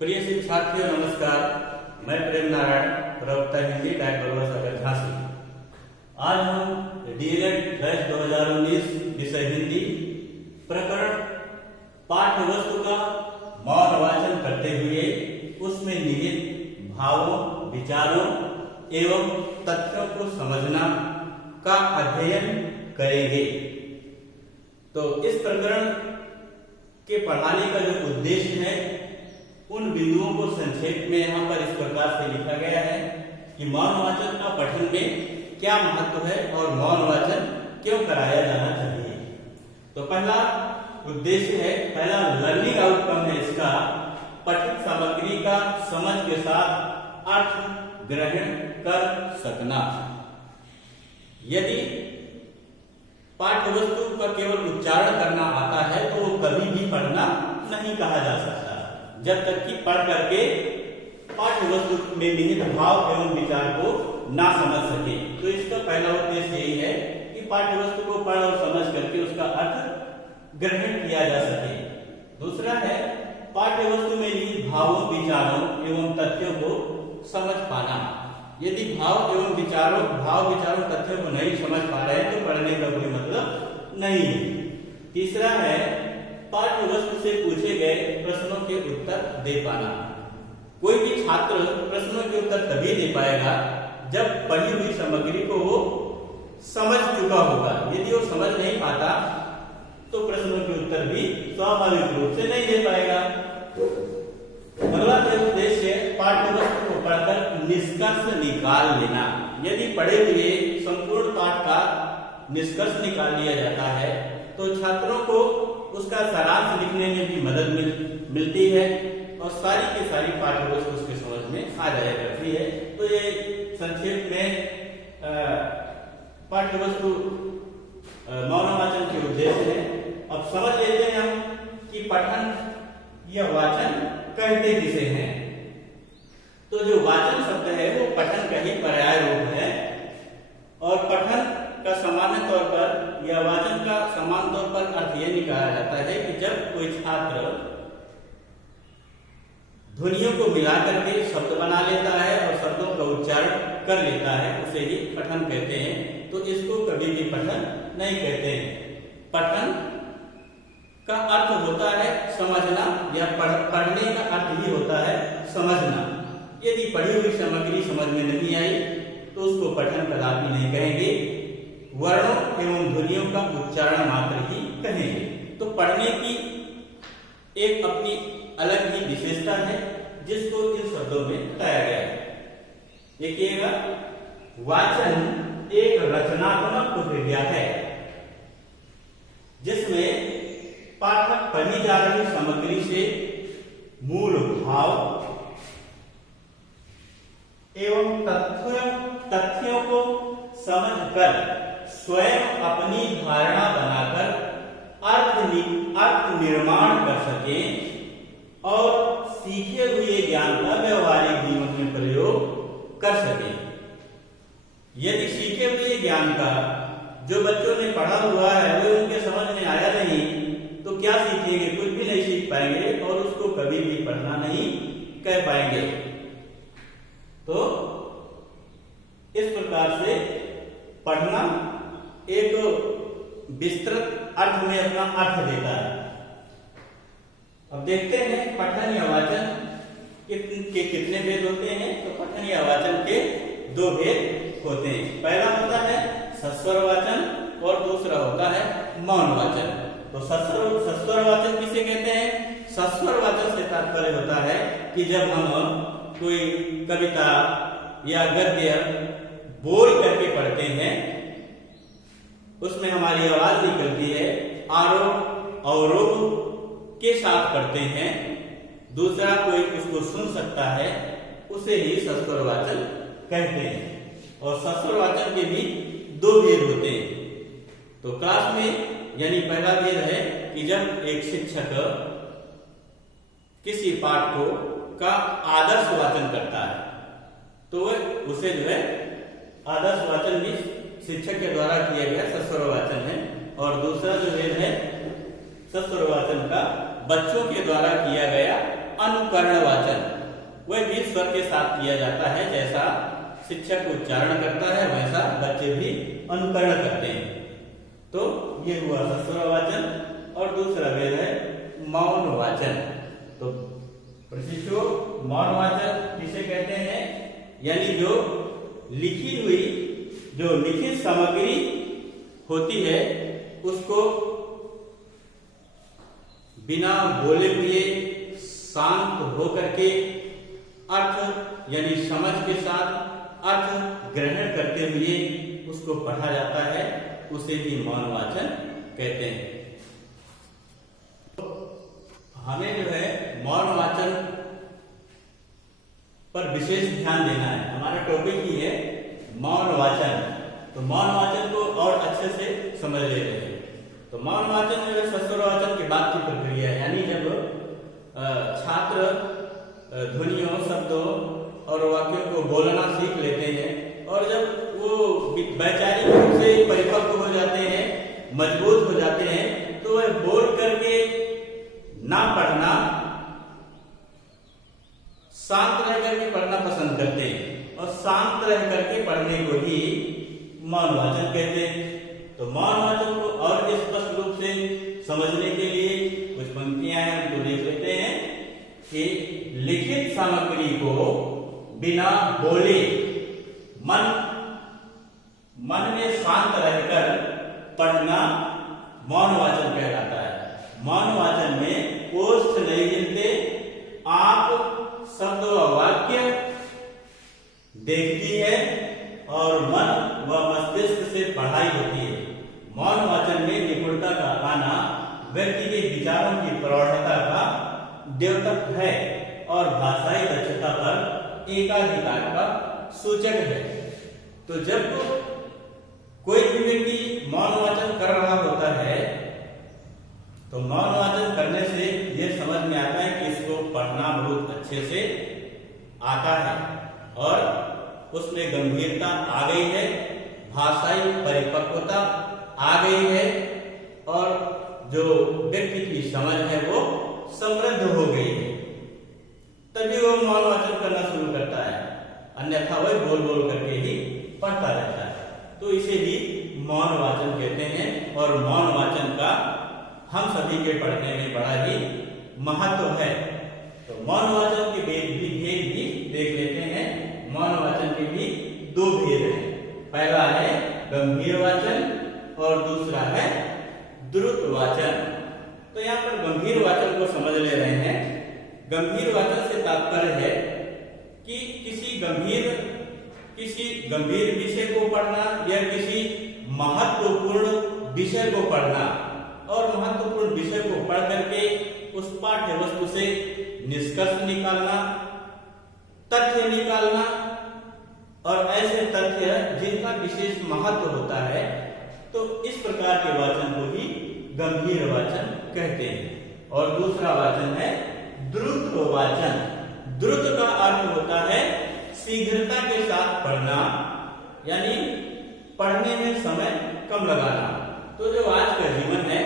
प्रिय शिक्षार्थियों नमस्कार। मैं प्रेम नारायण, प्रवक्ता हिंदी डाक बलुआ सागर झांसी। आज हम डीएलएड 2019 विषय हिंदी प्रकरण पाठ्य वस्तु का मौन वाचन करते हुए उसमें निहित भावों, विचारों एवं तथ्यों को समझना का अध्ययन करेंगे। तो इस प्रकरण के पढ़ाने का जो उद्देश्य है उन बिंदुओं को संक्षेप में यहाँ पर इस प्रकार से लिखा गया है कि मौन वाचन का पठन में क्या महत्व है और मौन वाचन क्यों कराया जाना चाहिए। तो पहला उद्देश्य है, पहला लर्निंग आउटकम है इसका पठित सामग्री का समझ के साथ अर्थ ग्रहण कर सकना। यदि पाठ्य वस्तु का केवल उच्चारण करना आता है तो वो कभी भी पढ़ना नहीं कहा जा सकता जब तक कि पढ़ करके पाठ्य वस्तु में निहित भाव एवं विचार को ना समझ सके। तो इसका पहला उद्देश्य यही है कि पाठ्य वस्तु को पढ़ और समझ करके उसका अर्थ ग्रहण किया जा सके। दूसरा है पाठ्य वस्तु में निहित भावों, विचारों एवं तथ्यों को समझ पाना। यदि भाव विचारों तथ्यों को नहीं समझ पा रहे हैं तो पढ़ने का कोई मतलब नहीं है। तीसरा है पाठ्य वस्तु से पूछे गए प्रश्नों के उत्तर दे पाना। कोई भी छात्र प्रश्नों के उत्तर तभी दे पाएगा जब पढ़ी हुई सामग्री को वो समझ चुका होगा। यदि वो समझ नहीं पाता तो प्रश्नों के उत्तर भी स्वाभाविक रूप से नहीं दे पाएगा। अगला उद्देश्य पाठ्य वस्तु को पढ़कर निष्कर्ष निकाल लेना। यदि पढ़े हुए संपूर्ण पाठ का निष्कर्ष निकाल लिया जाता है तो छात्रों को उसका सारांश लिखने में भी मदद मिलती है और सारी की सारी पाठ्य वस्तु उसके समझ में आ जाया करती है। तो ये संक्षेप में पाठ्य वस्तु मौन वाचन के उद्देश्य है। अब समझ लेते हैं हम कि पठन या वाचन कहते किसे हैं। तो जो वाचन शब्द है वो पठन का ही पर्याय रूप है और पठन का सामान्य तौर पर या वाचन का समान तौर पर अर्थ यह निकाला जाता है कि जब कोई छात्र ध्वनियों को मिला करके शब्द बना लेता है और शब्दों का उच्चारण कर लेता है उसे ही पठन कहते हैं। तो इसको कभी भी पठन नहीं कहते हैं। पठन का अर्थ होता है समझना या पढ़ने का अर्थ ही होता है समझना। यदि पढ़ी हुई सामग्री समझ में नहीं आई तो उसको पठन कदापि नहीं कहेंगे, वर्णों एवं ध्वनियों का उच्चारण मात्र ही कहेंगे। तो पढ़ने की एक अपनी अलग ही विशेषता है जिसको इन शब्दों में बताया गया है। देखिएगा, वाचन एक रचनात्मक प्रक्रिया है जिसमें पाठक पढ़ी जा रही सामग्री से मूल भाव एवं तथ्यों को समझकर स्वयं अपनी धारणा बनाकर अर्थ निर्माण कर सके और सीखे हुए ज्ञान का व्यवहारिक जीवन में प्रयोग कर सके। यदि सीखे हुए ज्ञान का जो बच्चों ने पढ़ा हुआ है वो उनके समझ में आया नहीं तो क्या सीखेंगे? कुछ भी नहीं सीख पाएंगे और उसको कभी भी पढ़ना नहीं कह पाएंगे। तो इस प्रकार से पढ़ना एक विस्तृत अर्थ में अपना अर्थ देता है। अब देखते हैं पठन या वाचन के कितने भेद होते हैं। तो पठन या वाचन के दो भेद होते हैं। पहला होता है सस्वर वाचन और दूसरा होता है मौन वाचन। तो सस्वर वाचन किसे कहते हैं? सस्वर वाचन से तात्पर्य होता है कि जब हम कोई कविता या गद्य बोल करके पढ़ते हैं उसमें हमारी आवाज निकलती है, आरोप अवरोध के साथ पढ़ते हैं, दूसरा कोई उसको सुन सकता है, उसे ही सस्वर वाचन कहते हैं। और सस्वर वाचन के भी दो भेद होते हैं। तो क्लास में यानी पहला भेद है कि जब एक शिक्षक किसी पाठ को का आदर्श वाचन करता है तो उसे जो है आदर्श वाचन भी शिक्षक के द्वारा किया गया सस्वर वाचन है। और दूसरा जो भेद है सस्वर वाचन का बच्चों के द्वारा किया गया अनुकरण वाचन। वह भी स्वर के साथ किया जाता है। जैसा शिक्षक उच्चारण करता है वैसा बच्चे भी अनुकरण करते हैं। तो ये हुआ सस्वर वाचन। और दूसरा वेद है मौन वाचन। तो प्रशिक्षु मौन वाचन किसे कहते हैं? यानी जो लिखी हुई जो लिखित सामग्री होती है उसको बिना बोले हुए शांत होकर के अर्थ यानी समझ के साथ अर्थ ग्रहण करते हुए उसको पढ़ा जाता है, उसे ही मौन वाचन कहते हैं। हमें जो है मौन वाचन पर विशेष ध्यान देना है। हमारा टॉपिक ही है मौन वाचन। तो मौन वाचन को और अच्छे से समझ ले रहे हैं। तो मौन वाचन जो है सस्वर वाचन की बात की प्रक्रिया है। यानी जब छात्र ध्वनियों, शब्दों और वाक्यों को बोलना सीख लेते हैं और जब वो वैचारिक रूप से परिपक्व हो जाते हैं, मजबूत हो जाते हैं, तो वह बोल करके ना पढ़ना, शांत रह करके पढ़ना पसंद करते हैं और शांत रह करके पढ़ने को ही मौन वाचन कहते हैं। तो मौन वाचन को और स्पष्ट रूप से समझने के लिए कुछ पंक्तियां हैं, उनको देख लेते हैं कि लिखित सामग्री को बिना बोले मन में शांत रहकर पढ़ना मौन वाचन कहलाता है। मौन वाचन में कोष्ठ नहीं गिनते, आप शब्द व वाक्य देखती है और मन व मस्तिष्क से पढ़ाई होती है। मौन वाचन में निपुणता का आना व्यक्ति के विचारों की प्रौढ़ता का द्योतक है और भाषाई दक्षता पर एकाधिकार का सूचक है। तो जब कोई भी व्यक्ति मौन वाचन कर रहा होता है तो मौन वाचन करने से यह समझ में आता है कि इसको पढ़ना बहुत अच्छे से आता है और उसमें गंभीरता आ गई है, भाषाई परिपक्वता आ गई है और जो व्यक्ति की समझ है वो समृद्ध हो गई है, तभी वो मौन वाचन करना शुरू करता है। अन्यथा वह बोल बोल करके ही पढ़ता रहता है। तो इसे ही मौन वाचन कहते हैं और मौन वाचन का हम सभी के पढ़ने में बड़ा ही महत्व है। तो मौन वाचन के भेद भी देख लेते हैं। मौन वाचन के भी दो भेद हैं। पहला है गंभीर वाचन और दूसरा है द्रुत वाचन। तो यहाँ पर गंभीर वाचन को समझ ले रहे हैं। गंभीर वाचन से तात्पर्य है कि किसी गंभीर विषय को पढ़ना या किसी महत्वपूर्ण विषय को पढ़ना और महत्वपूर्ण विषय को पढ़ करके उस पाठ्य वस्तु से निष्कर्ष निकालना, तथ्य निकालना और ऐसे तथ्य जिनका विशेष महत्व होता है। तो इस प्रकार के वाचन को ही गंभीर वाचन कहते हैं। और दूसरा वाचन है द्रुत वाचन। द्रुत का अर्थ होता है शीघ्रता के साथ पढ़ना, यानी पढ़ने में समय कम लगाना। तो जो आज का जीवन है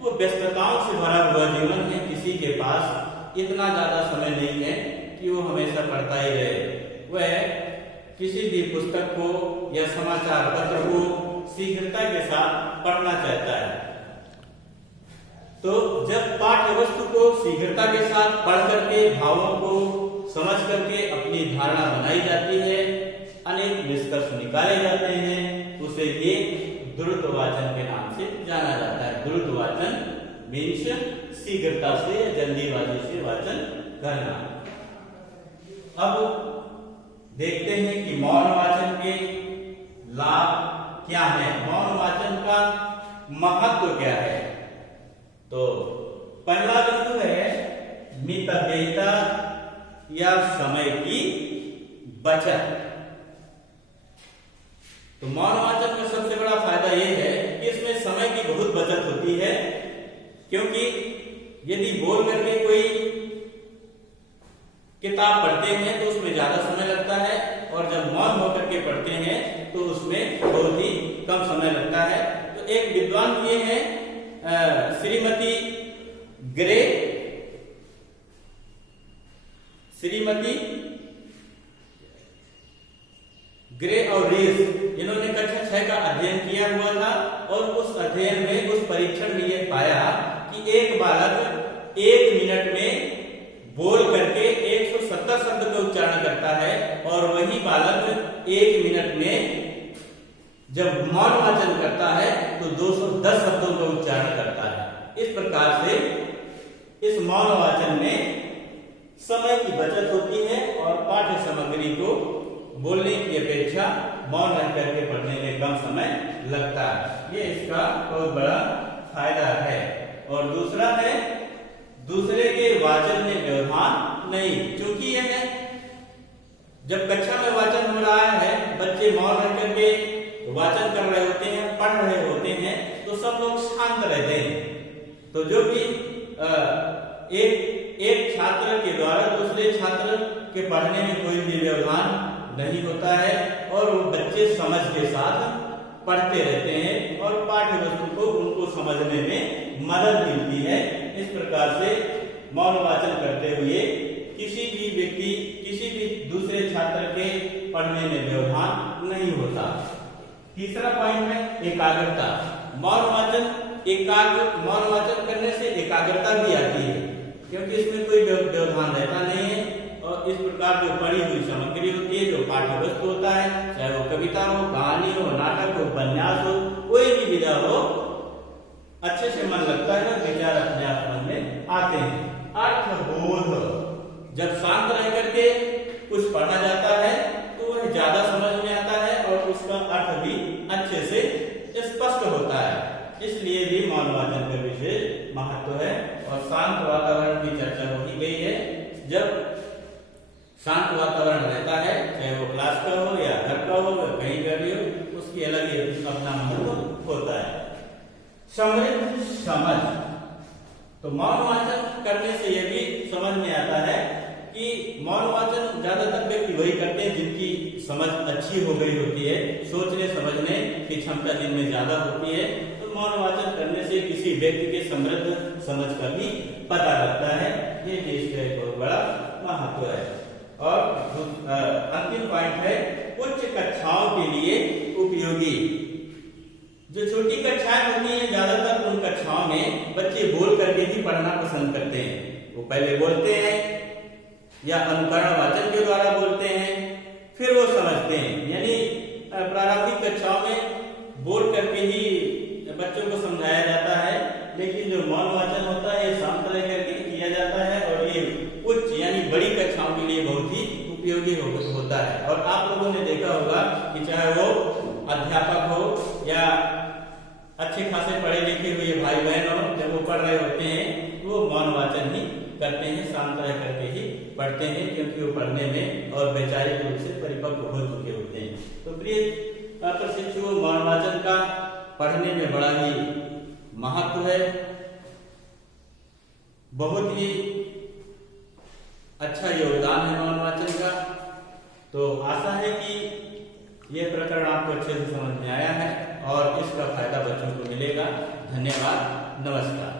वो व्यस्तताओं से भरा हुआ जीवन है। किसी के पास इतना ज्यादा समय नहीं है कि वो हमेशा पढ़ता ही रहे। वह किसी भी पुस्तक को या समाचार पत्र को शीघ्रता के साथ पढ़ना चाहता है। तो जब पाठ्य वस्तु को शीघ्रता के साथ पढ़ करके भावों को समझ करके अपनी धारणा बनाई जाती है, अनेक निष्कर्ष निकाले जाते हैं, उसे ये द्रुत वाचन के नाम से जाना जाता है। द्रुत वाचन मीन्स शीघ्रता से या जल्दीबाजी से वाचन करना। अब देखते हैं कि मौन वाचन के लाभ क्या है, मौन वाचन का महत्व क्या है। तो पहला बिंदु है मितव्ययिता या समय की बचत। तो मौन वाचन का सबसे बड़ा फायदा यह है कि इसमें समय की बहुत बचत होती है, क्योंकि यदि बोल करके कोई किताब पढ़ते हैं तो उसमें ज्यादा समय लगता है और जब मौन होकर के पढ़ते हैं तो उसमें बहुत ही कम समय लगता है। तो एक विद्वान ये है श्रीमती ग्रे श्रीमती ग्रे और रीस, इन्होंने कक्षा 6 का अध्ययन किया हुआ था और उस अध्ययन में, उस परीक्षण में यह पाया कि एक बालक 1 मिनट में बोल करके 170 शब्द का उच्चारण करता है और वही बालक 1 मिनट में जब मौन वाचन करता है तो 210 शब्दों का उच्चारण करता है। इस प्रकार से इस मौन वाचन में समय की बचत होती है और पाठ्य सामग्री को बोलने की अपेक्षा मौन रह करके पढ़ने में कम समय लगता है। ये इसका बहुत बड़ा फायदा है। और दूसरा है, दूसरे के वाचन में व्यवधान नहीं, क्योंकि यह जब कक्षा में वाचन हो रहा है, बच्चे मौन रह करके वाचन कर रहे होते हैं, पढ़ रहे होते हैं, तो सब लोग शांत रहते हैं। तो जो भी एक छात्र के द्वारा दूसरे छात्र के पढ़ने में कोई भी व्यवधान नहीं होता है और वो बच्चे समझ के साथ पढ़ते रहते हैं और पाठ्य वस्तु को उनको समझने में मदद मिलती है। इस प्रकार से मौन वाचन करते हुए किसी भी व्यक्ति, किसी भी दूसरे छात्र के पढ़ने में व्यवधान नहीं होता। तीसरा पॉइंट है एकाग्रता। मौन वाचन करने से एकाग्रता भी आती है, क्योंकि इसमें कोई व्यवधान रहता नहीं है और इस प्रकार जो पढ़ी हुई सामग्री होती है, जो पाठ्य वस्तु होता है, चाहे वो कविता हो, कहानी हो, नाटक हो, उपन्यास हो, कोई भी विधा हो, अच्छे से मन लगता है और विचार अपने आप मन में आते हैं। अर्थबोध, जब शांत रह करके कुछ पढ़ा जाता है तो वह ज्यादा समझ में आता है और उसका अर्थ भी अच्छे से स्पष्ट होता है। इसलिए भी मौन वाचन का विशेष महत्व है। और शांत वातावरण की चर्चा हो ही गई है। जब शांत वातावरण रहता है, चाहे वो क्लास का हो या घर का हो या कहीं का भी हो, उसकी अलग ही अपना महत्व होता है। समृद्ध समझ, तो मौन वाचन करने से यह भी समझ में आता है कि मौन वाचन ज्यादातर व्यक्ति वही करते हैं जिनकी समझ अच्छी हो गई होती है, सोचने समझने की क्षमता जिनमें ज्यादा होती है। तो मौन वाचन करने से किसी व्यक्ति के समृद्ध समझ का भी पता लगता है। ये भी इसका एक बहुत बड़ा महत्व है। और अंतिम पॉइंट है उच्च कक्षाओं के लिए उपयोगी। जो छोटी कक्षाएं होती हैं, ज्यादातर उन कक्षाओं में बच्चे बोल करके ही पढ़ना पसंद करते हैं। वो पहले बोलते हैं या अनुकरण वाचन के द्वारा बोलते हैं, फिर वो समझते हैं। यानी प्रारंभिक कक्षाओं में बोल करके ही बच्चों को समझाया जाता है, लेकिन जो मौन वाचन होता है ये शांत रह करके किया जाता है और ये उच्च यानी बड़ी कक्षाओं के लिए बहुत ही उपयोगी होता है। और आप लोगों ने देखा होगा कि चाहे वो अध्यापक हो या अच्छे खासे पढ़े लिखे हुए भाई बहन हो, जब वो पढ़ रहे होते हैं तो वो मौन वाचन ही करते हैं, शांत रह करके ही पढ़ते हैं, क्योंकि वो पढ़ने में और वैचारिक रूप से परिपक्व हो चुके होते हैं। तो प्रिय प्रशिक्षुओं, मौन वाचन का पढ़ने में बड़ा ही महत्व है, बहुत ही अच्छा योगदान है मौन वाचन का। तो आशा है कि यह प्रकरण आपको अच्छे से समझ में आया है और इसका फायदा बच्चों को मिलेगा। धन्यवाद, नमस्कार।